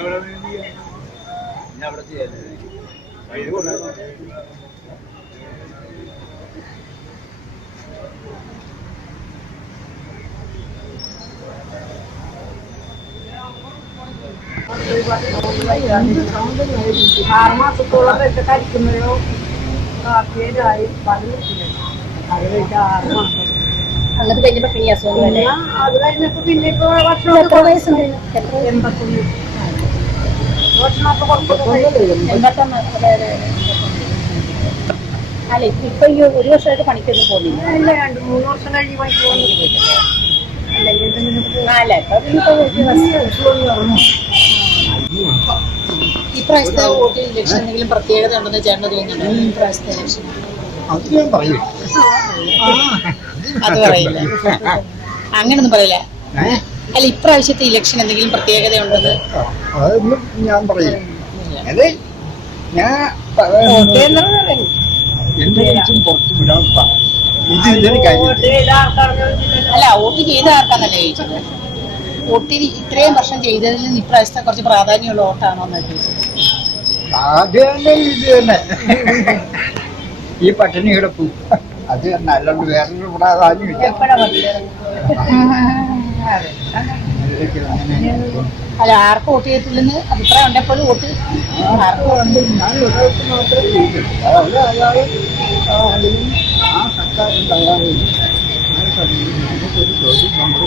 6 മാസത്തോളം കഴിക്കുമ്പോഴോ കാപ്പിയായി അത് കഴിഞ്ഞപ്പോ പിന്നെ അസുഖം അത് കഴിഞ്ഞപ്പോ പിന്നെ ഇപ്പൊ വർഷം 81 അല്ല ഇപ്പൊ ഈ ഒരു വർഷമായിട്ട് പണിക്കൊന്നും പോകുന്നില്ല. ഇല്ല 2-3 വർഷം കഴിഞ്ഞ് പണിക്ക് പോകുന്നില്ല. ഇപ്രാവശ്യത്തെ വോട്ടിംഗ് ഇലക്ഷൻ എന്തെങ്കിലും പ്രത്യേകത ഉണ്ടെന്ന് ചേട്ടന് തോന്നുന്നുണ്ടോ? ഇപ്രാവശ്യത്തെ ഇലക്ഷൻ അത് പറയില്ല, അങ്ങനൊന്നും പറയില്ല. അല്ല ഇപ്രാവശ്യത്തെ ഇലക്ഷൻ എന്തെങ്കിലും പ്രത്യേകത ഉണ്ടെന്ന് അതൊന്നും ഞാൻ പറയില്ല. അത് ഞാൻ എന്റെ പുറത്തു വിടാൻ അല്ല വോട്ട് ചെയ്ത ആർക്കാന്നല്ല ചോദിച്ചത്. വോട്ടിന് ഇത്രയും വർഷം ചെയ്തതിൽ നിന്ന് ഇപ്രാവശ്യത്തെ കുറച്ച് പ്രാധാന്യമുള്ള വോട്ടാണോ എന്നാ ചോദിച്ചത്. ആദ്യം ഇത് തന്നെ ഈ പട്ടിണി കിടപ്പു അത് തന്നെ, അല്ലാണ്ട് വേറൊരു പ്രാധാന്യമില്ല. അല്ല ആർക്ക് വോട്ട് ചെയ്തിട്ടില്ലെന്ന് അഭിപ്രായം ഉണ്ടെപ്പോഴും വോട്ട് ആർക്കും ഉണ്ട്. ഞാൻ ഒരാൾക്ക് മാത്രമേ ചെയ്തിട്ടുള്ളൂ. അത് അയാൾ ആ സർക്കാരുണ്ടായാലും നമുക്കൊരു തൊഴിൽ നമ്മൾ